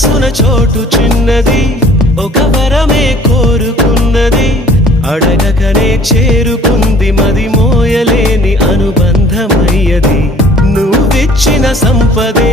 మనసున చోటు చిన్నది ఒక వరమే కోరుకున్నది అడగకనే చేరుకుంది మది మోయలేని అనుబంధమయ్యది నువ్విచ్చిన సంపదే